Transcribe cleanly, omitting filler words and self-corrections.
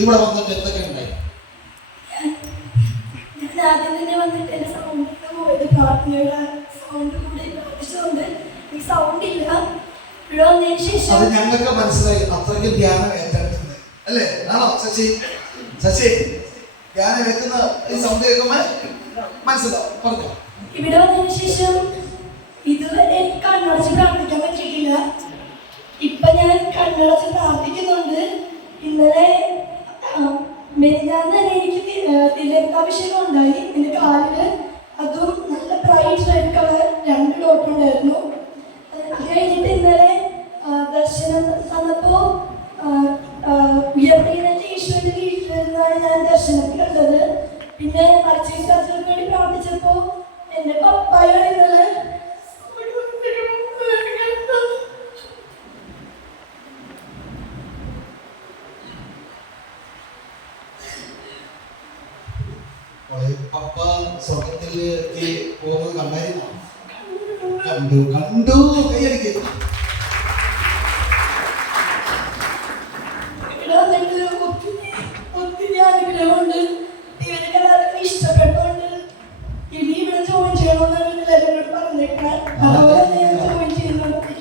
ഇവിടെ വന്നിട്ട് എന്തൊക്കെ ഉണ്ടായി? ആദ്യം തന്നെ വന്നിട്ട് എന്റെ സൗണ്ട് പോയത് പ്രാർത്ഥനയുടെ സൗണ്ട് കൂടി പ്രാർത്ഥിച്ചതുകൊണ്ട് ഈ സൗണ്ട് ഇല്ല. ഇവിടെ വന്നതിന് ശേഷം അത് ഞങ്ങൾക്ക് മനസ്സിലായി, അത്രയ്ക്ക് ധ്യാനം ഏറ്റെടുക്കുന്നത് അല്ലേ? ആണോ ശശി? ശശി ധ്യാനം ഏൽക്കുന്ന ഈ സൗണ്ട് കേൾക്കുമ്പോ മനസ്സിലാവും. പറഞ്ഞോ. ഇവിടെ വന്നതിന് ശേഷം ഇതുവരെ എനിക്ക് കണ്ണടച്ച് പ്രാർത്ഥിക്കാൻ പറ്റിയിട്ടില്ല. ഇപ്പൊ ഞാൻ കണ്ണടച്ച് പ്രാർത്ഥിക്കുന്നുണ്ട്. ഇന്നലെ മെരിഞ്ഞാന്ന് തന്നെ എനിക്ക് തിലകാഭിഷേകം ഉണ്ടായി എന്റെ കാലില്. അതും നല്ല ബ്രൈറ്റ് റെഡ് കളർ 2 ഡോട്ട് ഉണ്ടായിരുന്നു. അത് കഴിഞ്ഞിട്ട് ഇന്നലെ ദർശനം തന്നപ്പോ ഉയർത്തിയിട്ട് ഈശ്വരന്റെ വീട്ടിലിരുന്നാണ് ഞാൻ ദർശനത്തിൽ കണ്ടത്. പിന്നെ മറിച്ചേക്ക് വേണ്ടി പ്രാർത്ഥിച്ചപ്പോ എന്റെ പപ്പായാണ് ഇന്നലെ പപ്പ സ്വർഗത്തിലേക്ക് പോകുന്നത് കണ്ടായിരുന്നോ? കണ്ടു കൈയടിക്ക്. ഒത്തിരി ആഗ്രഹമുണ്ട്. ഇവരെല്ലാവർക്കും ഇഷ്ടപ്പെട്ടോണ്ട് ഇനി ഇവിടെ ജോയിൻ ചെയ്യണമെന്നാണ് എല്ലാവരോട് പറഞ്ഞേക്കാൻ. അതുപോലെ ഞാൻ ജോയിൻ ചെയ്യുന്നുണ്ട്.